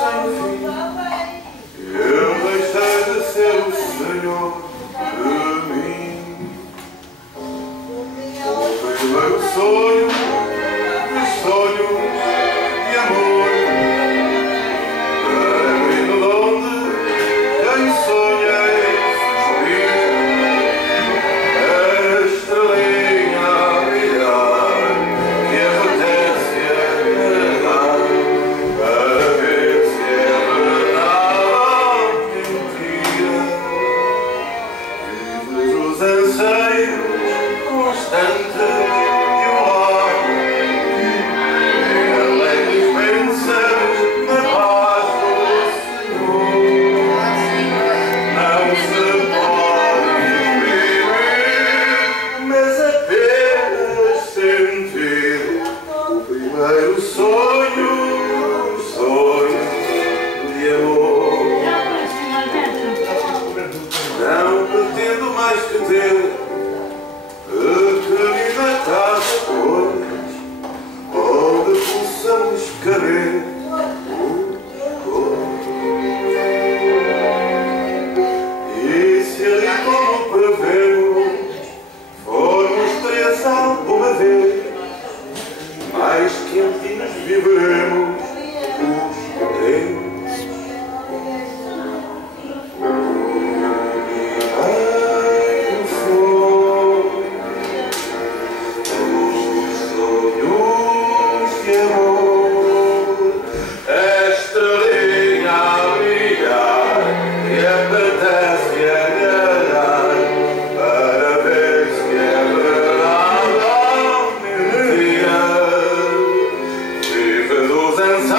sem fim. Eu deixei de ser o Senhor de mim. O primeiro sonho, os sonhos de amor. Peregrino de onde quem sonhei subir. A estrelinha a brilhar que apetece agradar, para ver se é verdade ou mentira. Vives os anseios constantes de um lar, e alegres pensamos na paz do Senhor. Não se pode viver, mas apenas sentir o primeiro sonho, os sonhos de amor. Não pretendo mais que ter pequenina casa cores, onde possamos caber os dois. E se ali como prevemos formos três alguma vez, mais quentinhos viveremos os três. Sense